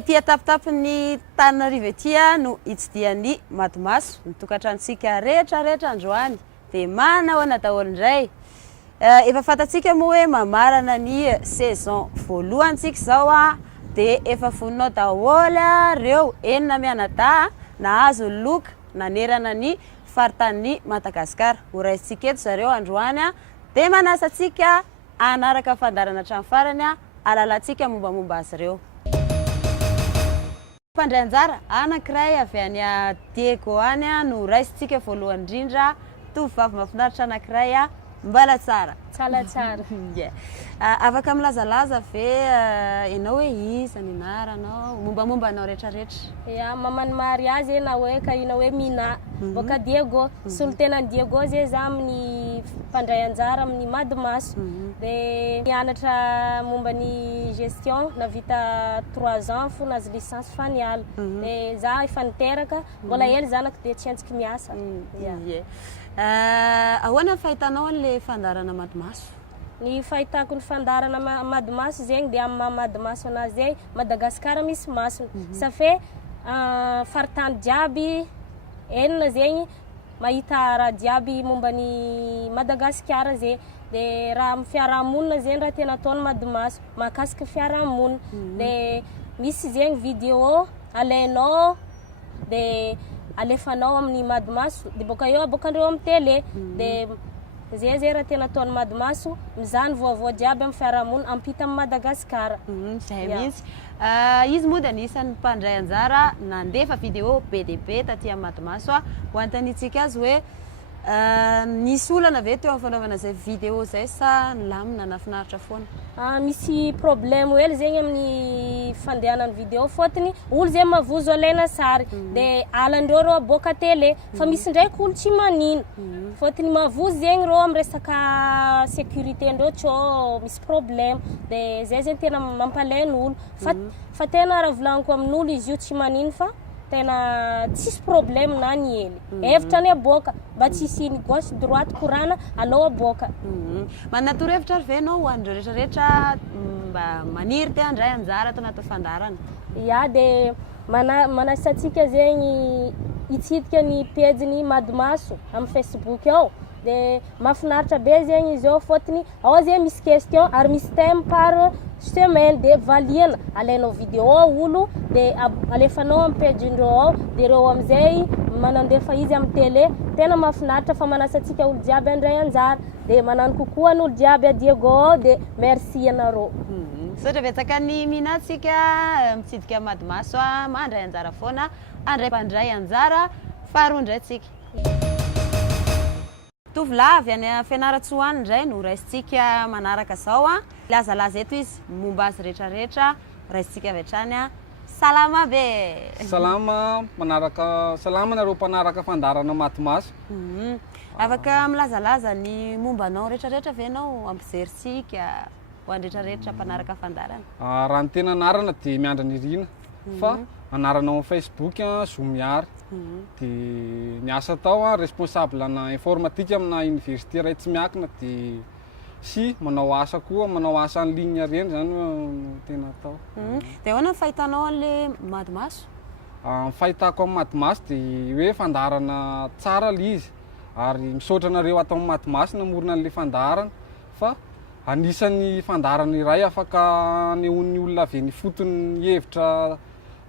tia tapitapin'ny tamin'ireo ety no hitsidian'ny madimaso ny tokantrantsika rehetrarehetra androany dia manahoana daholo indray. Efa fantatsika moa hoe mamarana ny saison voalohantsika izao dia efa voninao daholo ireo enina mianadahy nahazo loka nanerana ny faritany Madagasikara. Ho raisitsika eto zareo androany dia manasantsika anaraka fandarana hatramin'ny farany alalantsika mombamomba azy ireo. Mpandray anjara anankiray avy any Diego any no raisitsika voalohany indrindra tovovavy mahafinaritra anankiray mbala tsara. Tsara. Afaka milazalaza ve ianao hoe iza ny anaranao mombamomba anao rehetrarehetra? Ya mamany mariage na hoe kahina hoe Mina boka Diego solotena Diego zay za amin'ny mpandray anjara amin'ny Madimaso dia nianatra momba ny gestion na vita 3 ans fo nazy licence faniala dia za efa niteraka mbola hely zanako dia tsy antsika miasa. Ahoana fahitanao an'ilay fandarana Madimaso? Ny fahitako ny fandarana Madimaso zegny dia amin'ny Madimaso anazy zay Madagasikara misy masona safe faritany jiaby enina zegny mahita raha jiaby momba ny Madagasikara zay dia raha amin'ny fiarahamonina zegny raha tena ataony Madimaso mahakasika fiarahamonina dia misy zegny vidéo alainao dia alefanao amin'ny Madimaso dia boka eo abokandreo amin'ny télé dia zay raha tena ataony Madimaso mizany voavoa jiaby amin'ny fiarahamonina ampita amin'ny Madagasikara. Zay mihitsy. Izy moa dia anisan'ny mpandray anjara nandefa vidéo be dia be taty amin'ny Madimaso ho antanitsika azy hoe nisy olana ve teo amin'ny fanaovana izay vidéo zay sa lamina nafinaritra foana? Misy problème hely zegny amin'ny fandehanany vidéo fôtony olo zay mavozo alaina sary dia alandreo reo aboaka télé fa misy ndraiky olo tsy manino fôtony mavozo zegny reo amin'ny resaka sécurité ndreo tsô misy problème dia zay zegny tena mampalainy olo fa tena raha volagniko amin'olo izy io tsy manino fa tena tsisy problème na ny hely hevitra ny aboaka mba tsisy ny gauche droite korana alao aboaka. Manatoro-hevitra ary ve ianao ho an'ireo rehetrarehetra mba maniry te handray anjara tao anaty fandarana? Ya dia manasantsika zegny hitsidika ny page-ny Madimaso amin'ny Facebook ao dia mahafinaritra be zegny izy ao fôtony ao zegny misy question ary misy thème par semaine dia valiana alainao vidéo olo dia alefanao amin'ny page-ndreo ao dia reo amin'izay manandefa izy amin'ny télé tena mahafinaritra fa manasantsika olo jiaby andray anjara dia manano kokoa n'olo jiaby a Diego ao dia merci ianareo. Sotra betsaka ny minatsika mitsidika Madimaso mandray anjara foana andray mpandray anjara faharoa indray tsika. Tovolahy any Fianaratsoa indray no raisitsika manaraka zao lazalaza eto izy momba azy rehetrarehetra raisitsika avy hatrany salama be. Salama nareo mpanaraka fandarana Madimaso. Afaka milazalaza ny momba anao rehetrarehetra ve anao ampizerisika ho an'rehetrarehetra mpanaraka fandarana? Raha ny tena anarana dia miandra ny rina fa anaranao amin'ny Facebook Zomiary dia niasa tao responsable na informatique amina université ray tsy miakina dia sy manao asa koa manao asa en ligne reny zany tena atao. Dia ahoana fahitanao an'ilay Madimaso? Fahitako amin'ny Madimaso dia hoe fandarana tsara ilay izy ary misaotra anareo atao amin'ny Madimaso namorona an'ilay fandarana fa anisan'ny fandarana iray afaka anehoan'ny olona avy ny fotony hevitra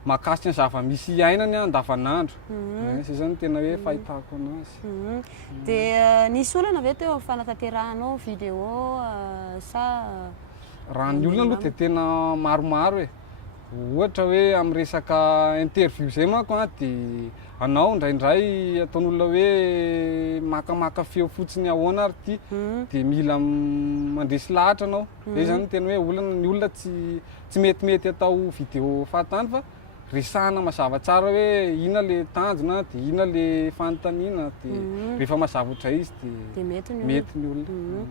mahakasika ny zava-misy ainany andavanandro. Zay zany tena hoe fahitako anazy. Dia nisy olana ve teo fanatanteranao vidéo sa? Raha ny olona aloha dia tena maromaro e. Ohatra hoe amin'ny resaka interview zay manko dia anao indraindray ataon'olona hoe makamaka feo fotsiny ahoana ary ty dia mila mandresy lahatra anao. Zay zany tena hoe ny olona tsy metimety atao vidéo fahatany fa resahana mazava tsara hoe ina le tanjona dia ina le fanontaniana dia rehefa mazava ohatray izy dia mety ny olona.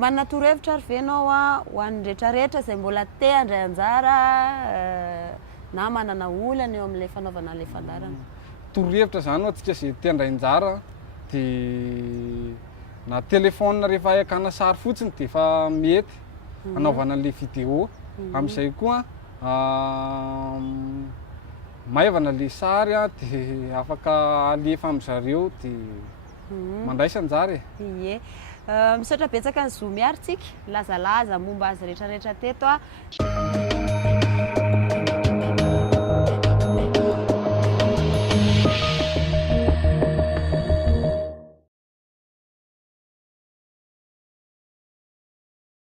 Manana toro-hevitra ary ve ianao ho an'ny rehetrarehetra izay mbola te handray anjara na manana olana eo amin'ilay fanaovana an'ilay fandarana? Toro-hevitra zany atsika izay te handray anjara dia na telefônina rehefa hakana sary fotsiny dia efa mety anaovana an'ilay vidéo amin'izay koa maivana le sary a dia afaka alefa amin'zareo dia mandraisanjary Ie. Misaotra betsaka ny zo miary tsika lazalaza momba azy rehetrarehetra teto a.